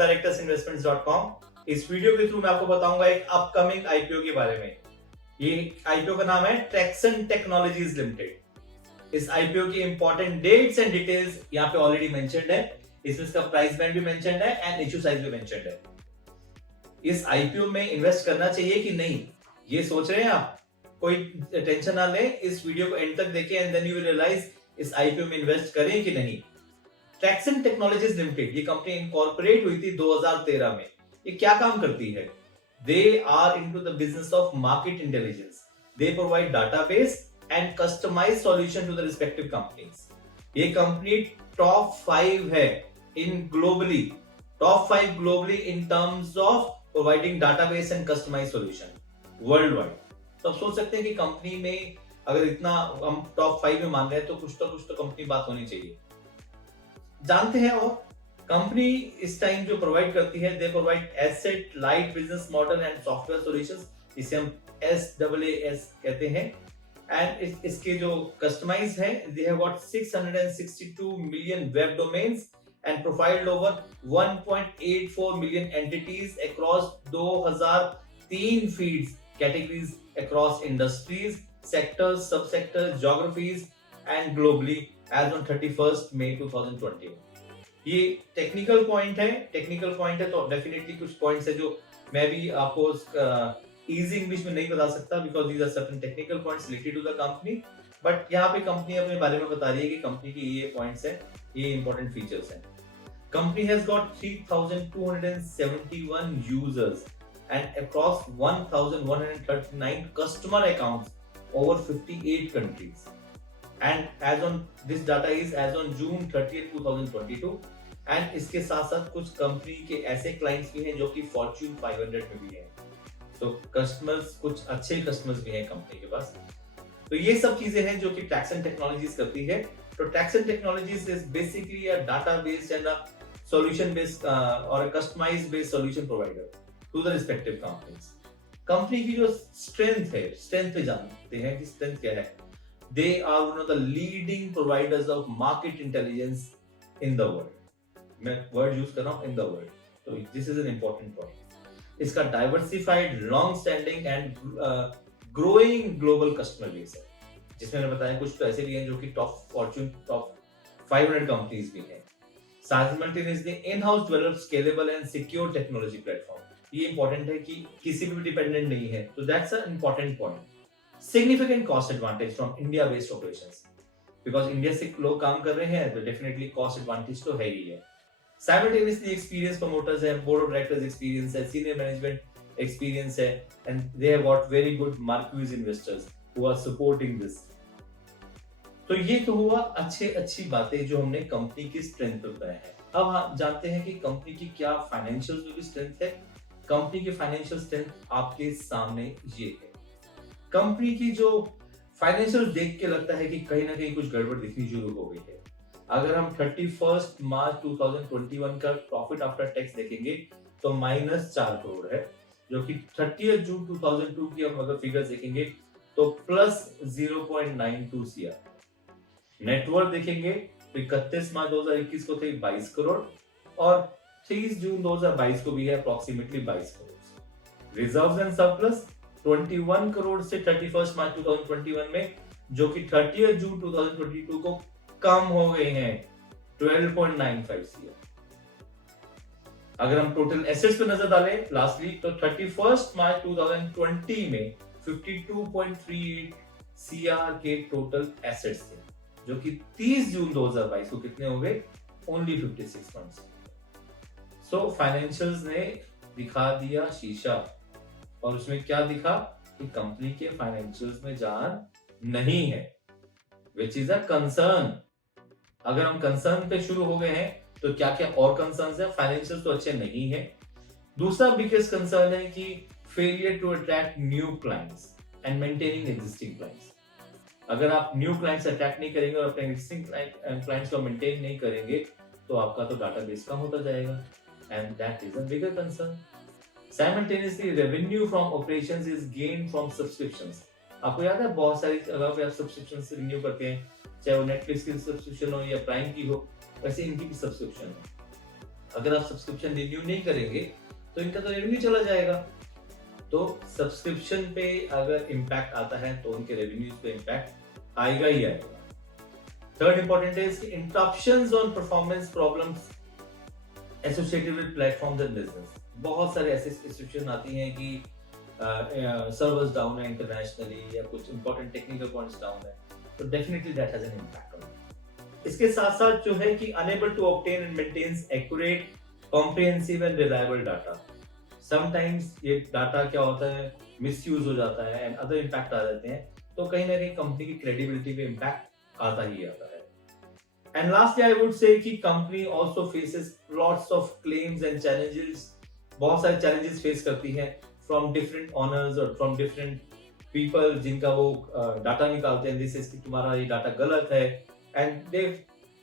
directorsinvestments.com। इस वीडियो के थ्रू मैं आपको बताऊंगा एक अपकमिंग आईपीओ के बारे में। ये आईपीओ का नाम है ट्रैक्सन टेक्नोलॉजीज लिमिटेड। इस आईपीओ की इंपॉर्टेंट डेट्स एंड डिटेल्स यहाँ पे ऑलरेडी मेंशन्ड है। इसमें इसका प्राइस बैंड भी मेंशन्ड है एंड इश्यू साइज भी मेंशन्ड है। इस आईपीओ में इन्वेस्ट करना चाहिए कि नहीं, ये सोच रहे हैं आप? कोई टेंशन ना लें, इस वीडियो को एंड तक देखें and then you will realise इस आईपीओ में इन्वेस्ट करें कि नहीं। ट्रैक्सन टेक्नोलॉजीज लिमिटेड ये कंपनी इनकॉर्पोरेट हुई थी 2013 में। ये क्या काम करती है? They are into the business of market intelligence. They provide database and customised solution to the respective companies. ये कंपनी टॉप 5 है in globally, top 5 globally in terms of providing database and customised solution worldwide. तो आप सोच सकते हैं कि company में अगर इतना हम टॉप 5 में मान रहे हैं तो कुछ तो कंपनी बात होनी चाहिए। जानते हैं और कंपनी इस टाइम जो प्रोवाइड करती है, they provide asset light business model and software solutions, जिसे हम SaaS कहते हैं। एंड इसके जो कस्टमाइज है, दे have got 662 million web domains and profiled over 1.84 million entities across 2003 feeds categories across industries, sectors, subsectors, geographies and globally as on 31st May 2020। ये technical point है तो डेफिनेटली कुछ पॉइंट्स है जो मैं भी आपको इजी इंग्लिश में नहीं बता सकता because these are certain technical points related to the company. But यहाँ पे कंपनी अपने बारे में बता रही है कि कंपनी की ये पॉइंट्स है, ये इंपॉर्टेंट फीचर्स हैं। Company has got 3,271 users and across 1,139 customer accounts over 58 countries. And as on this data is as on June 30th, 2022. And इसके साथ-साथ कुछ कंपनी के ऐसे क्लाइंट्स भी हैं जो कि Fortune 500 में भी हैं। तो कस्टमर्स, कुछ अच्छे कस्टमर्स भी हैं कंपनी के पास। तो ये सब चीजें हैं जो कि ट्रैक्सन टेक्नोलॉजीज करती है। तो Turkson technologies is basically a database and a solution based or a customized based solution provider to the respective companies। Company की जो स्ट्रेंथ है, स्ट्रेंथ पे जानते हैं कि स्ट्रेंथ क्या है। They are one of the leading providers of market intelligence in the world। मैं वर्ड यूज कर रहा हूँ in the world, तो this is an important point। इसका diversified, long standing and growing global customer base है, जिसमें मैंने बताया कुछ तो ऐसे भी हैं जो कि Fortune top 500 कंपनीज भी हैं। Simultaneously in-house developed scalable and secure technology platform। ये इंपॉर्टेंट है कि किसी पे भी डिपेंडेंट नहीं है, तो that's a important point. Significant cost advantage from India based operations, because India से लोग काम कर रहे हैं तो डेफिनेटली कॉस्ट एडवांटेज तो है ही है। Simultaneously एक्सपीरियंस प्रमोटर्स है, बोर्ड ऑफ डायरेक्टर्स एक्सपीरियंस है, सीनियर मैनेजमेंट एक्सपीरियंस है and they have got very good marquees investors who are supporting this. तो ये तो हुआ अच्छी बातें जो हमने कंपनी की स्ट्रेंथ पे बताया है। अब हम जानते हैं कि कंपनी की क्या फाइनेंशियल्स में भी स्ट्रेंथ है। कंपनी की फाइनेंशियल स्ट्रेंथ आपके सामने ये है। कंपनी की जो फाइनेंशियल देख के लगता है कि कहीं ना कहीं कुछ गड़बड़ दिखनी शुरू हो गई है। अगर हम 31 मार्च 2021 का प्रॉफिट आफ्टर टैक्स देखेंगे तो -4 करोड़ है, जो कि 30 जून 2002 की हम अगर फिगर्स देखेंगे तो +0.92 CR। नेटवर्थ देखेंगे तो 31 मार्च 2021 को थे 22 करोड़ और 30 जून 2022 को भी है approximately 22 crore. Reserves and surplus 21 crore से 31 मार्च 2021 में, जो कि 30 जून 2022 को कम हो गए हैं 12.95 CR। अगर हम टोटल एसेट्स पे नजर डालें लास्टली तो 31 मार्च 2020 में 52.38 CR के टोटल एसेट्स थे, जो कि 30 जून 2022 को कितने हो गए? ओनली 56.6। सो फाइनेंशियल्स ने दिखा दिया शीशा, और उसमें क्या दिखा कि कंपनी के फाइनेंशियल्स में जान नहीं है, विच इज अ कंसर्न। अगर हम कंसर्न पे शुरू हो गए हैं तो क्या क्या और कंसर्न्स है? फाइनेंशियल्स तो अच्छे नहीं है। दूसरा बिगेस्ट कंसर्न है कि failure to attract new clients and maintaining existing clients. अगर आप न्यू क्लाइंट्स अट्रैक्ट नहीं करेंगे और अपने एक्जिस्टिंग क्लाइंट्स को मेंटेन नहीं करेंगे तो आपका तो डाटाबेस कम होता जाएगा, and that is a bigger concern. Simultaneously revenue from operations is gained from subscriptions. आपको याद है बहुत सारी जगह पे आप सब्सक्रिप्शन से रिन्यू करते हैं, चाहे वो नेटफ्लिक्स की सब्सक्रिप्शन हो या प्राइम की हो, वैसे इनकी भी सब्सक्रिप्शन है। अगर आप सब्सक्रिप्शन रिन्यू नहीं करेंगे तो इनका तो रेवेन्यू चला जाएगा। तो सब्सक्रिप्शन पे अगर इम्पैक्ट आता है तो उनके रेवेन्यूज पे इम्पैक्ट आएगा ही आएगा। Third important is interruptions on performance problems associated with platforms and business। बहुत सारे ऐसे सिचुएशन आती हैं कि सर्वर्स डाउन है इंटरनेशनली या कुछ इंपॉर्टेंट टेक्निकल पॉइंट्स डाउन है, तो definitely that has an impact on it. इसके साथ साथ जो है कि unable to obtain and maintain accurate comprehensive and reliable data. Sometimes ये डाटा क्या होता है, मिसयूज हो जाता है एंड अदर इम्पैक्ट आ जाते हैं, तो कहीं ना कहीं कंपनी की क्रेडिबिलिटी पे इम्पैक्ट आता ही आता है। And lastly I would say कि company also faces lots of claims and challenges. बहुत सारे चैलेंजेस फेस करती है फ्रॉम डिफरेंट ऑनर्स और फ्रॉम डिफरेंट पीपल जिनका वो डाटा निकालते हैं, दिस इज कि तुम्हारा ये डाटा गलत है, and they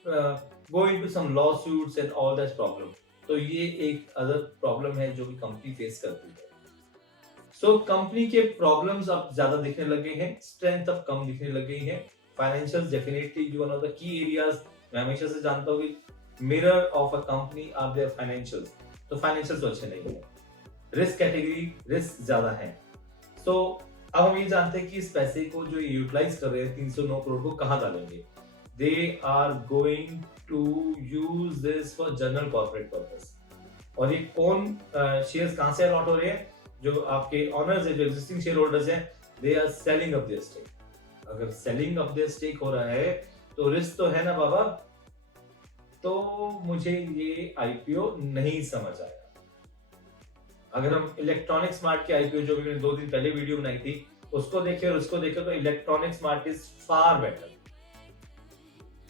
go into some law suits and all that problem. तो ये एक अदर प्रॉब्लम है जो कि कंपनी फेस करती है। सो कंपनी के प्रॉब्लम्स अब ज्यादा दिखने लगे हैं, स्ट्रेंथ अब कम दिखने लगी है। Financials definitely one of the key areas, मैं हमेशा से जानता हूँ कि mirror of a company are their financials. तो फाइनेंशियल्स तो अच्छे नहीं है, रिस्क कैटेगरी रिस्क ज्यादा है। सो अब हम ये जानते हैं कि इस पैसे को जो यूटिलाइज कर रहे हैं 309 करोड़ को कहाँ डालेंगे। They are going to use this for general corporate purpose. और ये कौन शेयर्स कहां से अलॉट हो रहे हैं, जो आपके ऑनर्स है, जो एग्जिस्टिंग शेयर होल्डर्स हैं, they are selling up their stake. अगर सेलिंग अप देयर स्टेक हो रहा है तो रिस्क तो है ना बाबा। तो मुझे ये आईपीओ नहीं समझ आया। अगर हम इलेक्ट्रॉनिक स्मार्ट के आईपीओ, जो मैंने 2 दिन पहले वीडियो बनाई थी, उसको देखें और उसको देखें, तो electronic smart is far better.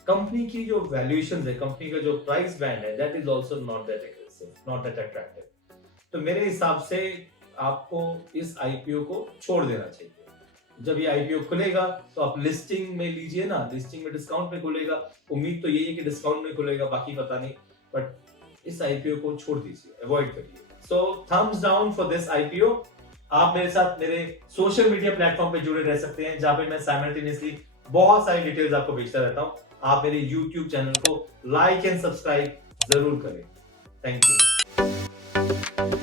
Company की जो वैल्यूएशन है, कंपनी का जो प्राइस बैंड है, that is also not that aggressive, not that attractive. तो मेरे हिसाब से आपको इस आईपीओ को छोड़ देना चाहिए। जब ये आईपीओ खुलेगा तो आप लिस्टिंग में लीजिए ना, लिस्टिंग में डिस्काउंट में खुलेगा, उम्मीद तो यही है कि डिस्काउंट में खुलेगा, बाकी पता नहीं, बट इस आईपीओ को छोड़ दीजिए, अवॉइड करिए। सो thumbs down for this IPO. आप मेरे साथ मेरे सोशल मीडिया प्लेटफॉर्म पे जुड़े रह सकते हैं, जहां पे मैं साइमल्टेनियसली बहुत सारी डिटेल्स आपको भेजता रहता हूं। आप मेरे YouTube चैनल को लाइक एंड सब्सक्राइब जरूर करें। Thank you.